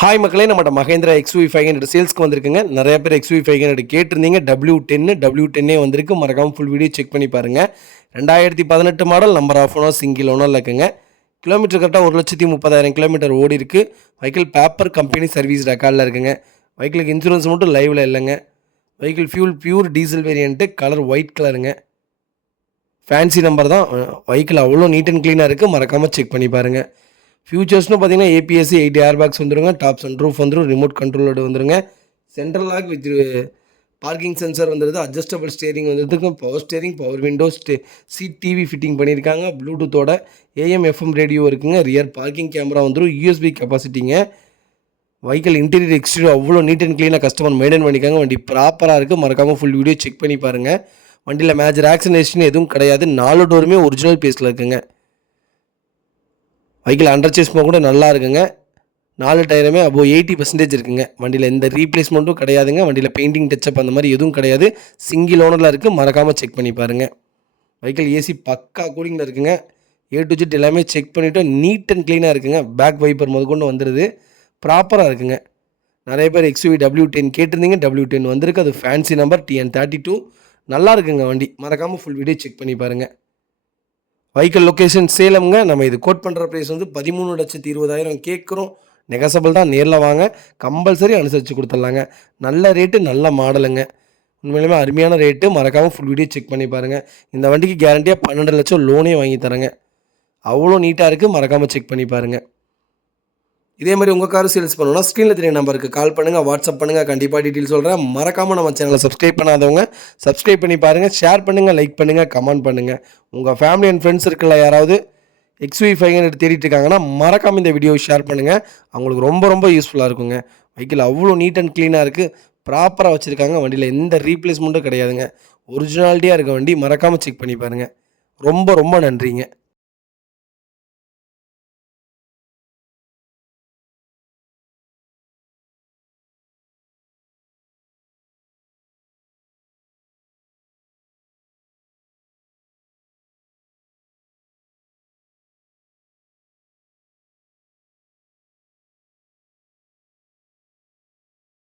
Hi மக்களே, நம்மகிட்ட Mahindra XUV500 சேல்ஸ்க்கு வந்திருக்குங்க. நிறைய பேர் XUV500 கேட்டிருந்தீங்க. W10 வந்திருக்கு. மறக்காமல் ஃபுல் வீடியோ செக் பண்ணி பாருங்கள். 2018 model, number of owner, single ஓனரில் இருக்குங்க. கிலோமீட்டர் கரெக்டாக 1,30,000 கிலோமீட்டர் ஓடி இருக்குது. வெஹிக்கிள் பேப்பர் கம்பெனி சர்வீஸ் ரெக்கார்டில் இருக்குங்க. வெஹிக்கிளுக்கு இன்சூரன்ஸ் மட்டும் லைவில் இல்லைங்க. Vehicle fuel pure diesel variant, colour white கலருங்க. ஃபேன்சி நம்பர் தான். வெஹிக்கிள் அவ்வளோ நீட் அண்ட் க்ளீனாக இருக்குது. மறக்காமல் செக் பண்ணி பாருங்கள். ஃபியூச்சர்ஸ்னு பார்த்தீங்கன்னா APS 8 ஏர் பேக்ஸ் வந்துருங்க. டாப் சன் ரூஃப் வந்துடும். ரிமோட் கண்ட்ரோலோடு வந்துருங்க. Central lock with parking sensor வந்துடுது. அட்ஜஸ்டபிள் ஸ்டேரிங் வந்துருக்கு. Power steering, power windows, seat TV fitting பண்ணியிருக்காங்க. ப்ளூடூத்தோட AM FM ரேடியோ இருக்குங்க. ரியர் பார்க்கிங் கேமரா வந்துடும். USB கெப்பாசிட்டிங்க. வெஹிக்கிள் இன்டீரியர் எக்ஸ்டீரியர் அவ்வளோ நீட் அண்ட் க்ளீனாக கஸ்டமர் மெயின்டைன் பண்ணிக்காங்க. வண்டி ப்ராப்பராக இருக்குது. மறக்காமல் ஃபுல் வீடியோ செக் பண்ணி பாருங்கள். வண்டியில் மேஜர் ஆக்சிடென்ட் எதுவும் கிடையாது. 4 டோருமே ஒரிஜினல் பேஸில் இருக்குங்க. வெஹிக்கிள் அண்டர் சேஸ்மா கூட நல்லா இருக்குங்க. 4 டயருமே அபோவ் 80% இருக்குங்க. வண்டியில் எந்த ரீப்ளேஸ்மெண்ட்டும் கிடையாதுங்க. வண்டியில் பெயிண்டிங் டச்சப் அந்த மாதிரி எதுவும் கிடையாது. சிங்கிள் ஓனரில் இருக்குது. மறக்காமல் செக் பண்ணி பாருங்கள். வெஹிக்கிள் AC பக்கா கூலிங்கில் இருக்குங்க. A to Z எல்லாமே செக் பண்ணிவிட்டு நீட் அண்ட் க்ளீனாக இருக்குங்க. பேக் வைப்பர் முதற்கொண்டு வந்துடுது. ப்ராப்பராக இருக்குங்க. நிறைய பேர் XUV W10 கேட்டிருந்தீங்க. W10 வந்திருக்கு. அது ஃபேன்சி நம்பர் TN32. நல்லா இருக்குங்க வண்டி. மறக்காமல் ஃபுல் வீடியோ செக் பண்ணி பாருங்கள். வெஹிக்கிள் லொக்கேஷன் சேலம்ங்க. நம்ம இது கோட் பண்ணுற ப்ரைஸ் வந்து 13,20,000 கேட்குறோம். நெகசபிள் தான். நேரில் வாங்க, கம்பல்சரி அனுசரித்து கொடுத்துட்லாங்க. நல்ல ரேட்டு, நல்ல மாடலுங்க. உண்மையிலுமே அருமையான ரேட்டு. மறக்காமல் ஃபுல் வீடியோ செக் பண்ணி பாருங்கள். இந்த வண்டிக்கு கேரண்டியாக 12 லட்சம் லோனே வாங்கி தரேங்க. அவ்வளோ நீட்டாக இருக்குது. மறக்காமல் செக் பண்ணி பாருங்கள். இதே மாதிரி உங்கள் கார் சேல்ஸ் பண்ணணும்னா ஸ்க்ரீனில் தெரிய நம்பருக்கு கால் பண்ணுங்கள், வாட்ஸ்அப் பண்ணுங்கள். கண்டிப்பாக டீட்டெயில் சொல்கிறேன். மறக்காமல் நம்ம சேனலை சப்ஸ்கிரைப் பண்ணாதவங்க சப்ஸ்கிரைப் பண்ணி பாருங்கள். ஷேர் பண்ணுங்கள், லைக் பண்ணுங்கள், கமெண்ட் பண்ணுங்கள். உங்கள் ஃபேமிலி அண்ட் ஃப்ரெண்ட்ஸ் இருக்குல்ல, யாராவது XUV500 தேடிட்டு இருக்காங்கன்னா மறக்காமல் இந்த வீடியோவை ஷேர் பண்ணுங்கள். அவங்களுக்கு ரொம்ப ரொம்ப யூஸ்ஃபுல்லாக இருக்குங்க. வெஹிக்கிள் அவ்வளோ நீட் அண்ட் க்ளீனாக இருக்குது. ப்ராப்பராக வச்சுருக்காங்க. வண்டியில் எந்த ரீப்ளேஸ்மெண்ட்டும் கிடையாதுங்க. ஒரிஜினாலிட்டியாக இருக்க வண்டி. மறக்காமல் செக் பண்ணி பாருங்கள். ரொம்ப ரொம்ப நன்றிங்க.